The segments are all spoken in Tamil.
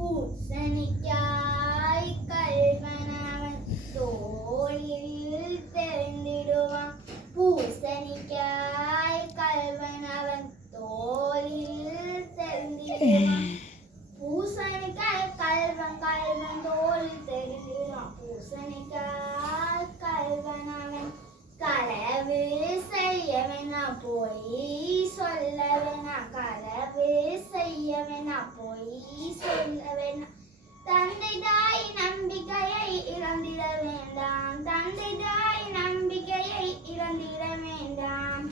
பூசணிக்காய் கள்வனவன் தோளில் தெரிந்திடுவான். பூசணிக்காய் கள்வனவன் தோளில் தெரிந்திடுவான். பூசணிக்காய் கள்வன் தோளில் தெரிந்திடுவான். பூசணிக்காய் கள்வனவன் களவு செய்யவனா பொய் சொல்லவனா. களவு செய்யவனா பொய் சொல்லவனா. தந்தை தாய் நம்பிக்கையை இழந்திட வேண்டாம். தந்தை தாய் நம்பிக்கையை இழந்திட வேண்டாம்.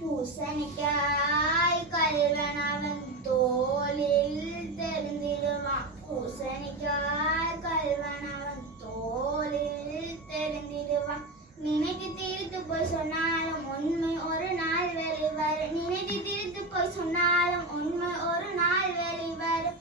பூசணிக்காய் கள்வனவன் தோளில் தெரிந்திடுவான். பூசணிக்காய் கள்வனவன் தோளில் தெரிந்திடுவான். நினைத்து தீர்த்து போய் சொன்னாலும் உண்மை ஒரு நாள் வெளிவரும். நினைத்து தீர்த்து போய் சொன்னாலும் உண்மை ஒரு நாள் வெளிவரும்.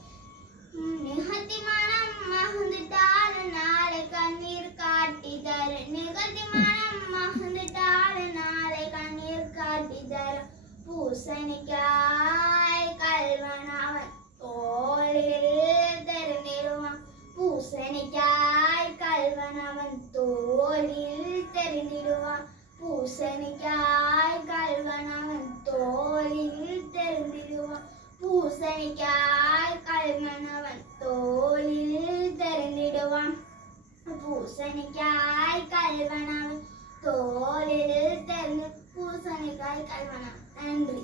நிகழ்த்தி மனம் மகிழ்ந்துட்டாலும் நாளை கண்ணீர் காட்டி தரும். நிகழ்த்தி மனம் மகிழ்ந்துட்டாலும் நாளை கண்ணீர் காட்டி தரும். பூசணிக்காய் கள்வனவன் தோளில் தெரிந்திடுவான். பூசணிக்காய் கள்வனவன் தோளில் தெரிந்திடுவான். பூசணிக்காய் கள்வனவன் தோளில் தெரிந்திடுவான். பூசணிக்காய் கள்வனவன் தோளில் தெரிந்திடுவான். பூசணிக்காய் கள்வனவன் தோளில் தெரிந்து பூசணிக்காய் கள்வனவன். நன்றி.